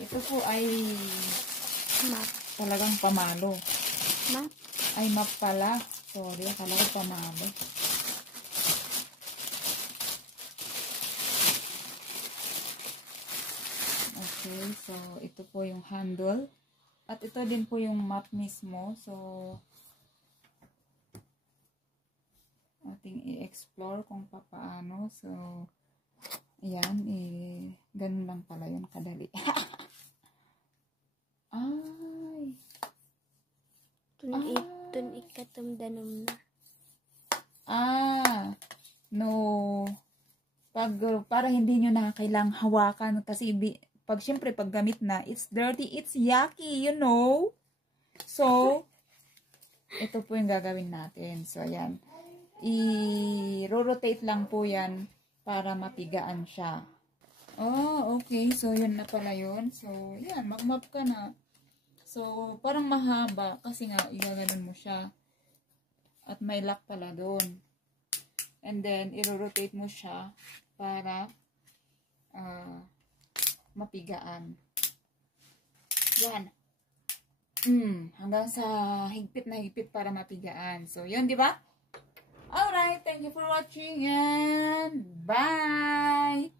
ito po ay Map. talagang pamalo. Map? Ay, map pala. Sorry, akala ko pamalo. Okay, so ito po yung handle. At ito din po yung map mismo. So, ating i-explore kung paano. So, ayan, ganun lang pala yun kadali. Ay! Tun ikatum danum na. No. Para hindi nyo na kailang hawakan kasi syempre pag gamit na, it's dirty, it's yucky, you know. So, ito po yung gagawin natin. So, ayan. I-rotate lang po yan para mapigaan siya. Oh, okay. So, yun na pala yun. So, yan. Mag-map ka na. So, parang mahaba kasi nga, igaganon mo siya. At may lock pala doon. And then, i-rotate mo siya para mapigaan. Yan. Hanggang sa higpit na higpit para mapigaan. So, yun, di ba? Alright, thank you for watching and bye!